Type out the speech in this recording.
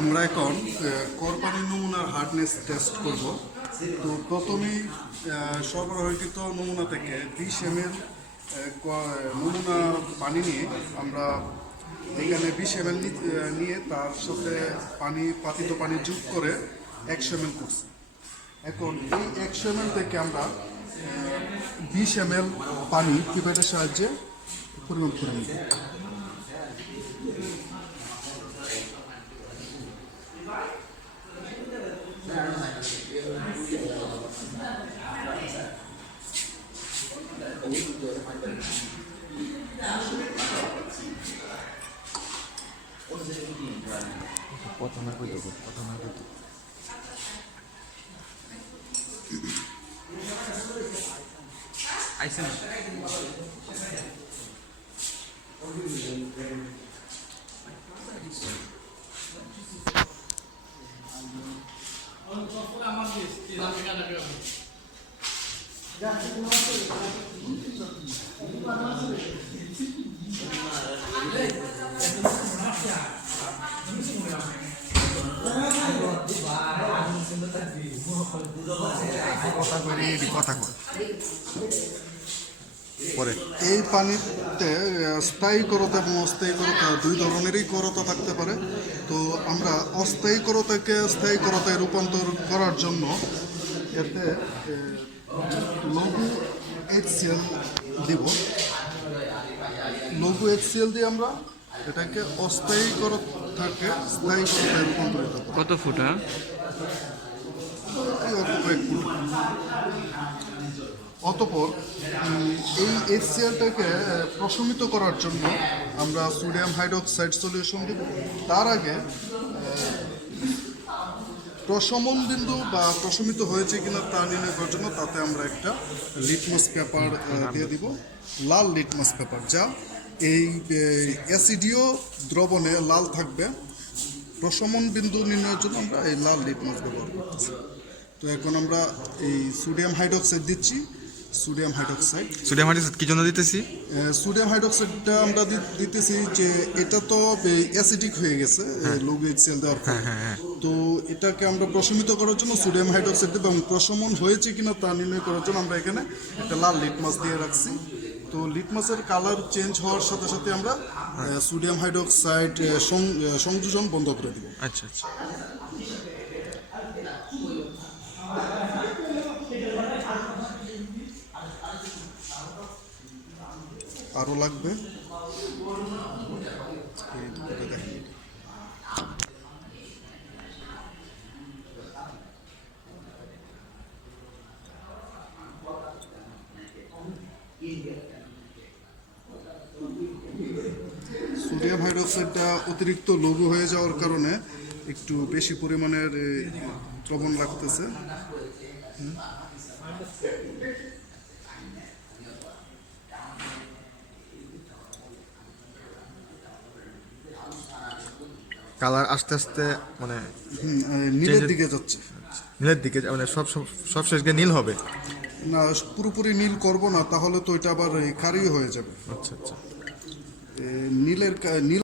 আমরা এখন কোরবানির নমুনার হার্ডনেস টেস্ট করব। তো প্রথমেই সরবরাহকৃত নমুনা থেকে 20 ml নমুনা পানি নিয়ে আমরা এখানে 20 ml নিয়ে তার সাথে পাতিত পানি যোগ করে 100 ml করছি। এখন এই 100 ml থেকে আমরা 20 ml পানি পিপেটের সাহায্যে পরিমাপ করে নিব। প্রথমে কই দেবো আইসেন পরে এই পানিতে স্থায়ী করতা এবং অস্থায়ী করতা দুই ধরনেরই করতা থাকতে পারে। তো আমরা অস্থায়ী করতাকে স্থায়ী করতায় রূপান্তর করার জন্য এতে লঘু HCl দিব। লঘু HCl দিয়ে আমরা এটাকে অস্থায়ী করতাকে স্থায়ী করতায় রূপান্তরিত করব। কত ফুটা? অতঃপর এই HClটাকে প্রশমিত করার জন্য আমরা সোডিয়াম হাইড্রোক্সাইড সলিউশন দেব। তার আগে প্রশমন বিন্দু বা প্রশমিত হয়েছে কিনা তা নির্ণয় করার জন্য তাতে আমরা একটা লিটমাস পেপার দিয়ে দিব, লাল লিটমাস পেপার, যা এই অ্যাসিডীয় দ্রবণে লাল থাকবে। প্রশমন বিন্দু নির্ণয়ের জন্য আমরা এই লাল লিটমাস ব্যবহার করতেছি। তো এখন আমরা এই সোডিয়াম হাইড্রোক্সাইড দিচ্ছি। সোডিয়াম হাইড্রোক্সাইড কি জন্য দিতেছি? সোডিয়াম হাইড্রোক্সাইডটা আমরা দিতেছি যে এটা তো অ্যাসিডিক হয়ে গেছে লঘু HCl দেওয়ার পর। তো এটাকে আমরা প্রশমিত করার জন্য সোডিয়াম হাইড্রোক্সাইড দেব এবং প্রশমন হয়েছে কিনা তা নির্ণয় করার জন্য আমরা এখানে একটা লাল লিটমাস দিয়ে রাখছি। তো লিটমাসের কালার চেঞ্জ হওয়ার সাথে সাথে আমরা সোডিয়াম হাইড্রোক্সাইড সংযোজন বন্ধ করে দিব। আচ্ছা আচ্ছা। আরও লাগবে। সোডিয়াম হাইড্রোক্সাইডটা অতিরিক্ত লঘু হয়ে যাওয়ার কারণে একটু বেশি পরিমাণের দ্রবণ লাগতেছে। কালার আস্তে আস্তে মানে নীলের দিকে যাচ্ছে। নীলের দিকে মানে সব শেষ গিয়ে নীল হবে না, পুরোপুরি নীল করব না, তাহলে তো এটা আবার কারি হয়ে যাবে। আচ্ছা আচ্ছা। নীল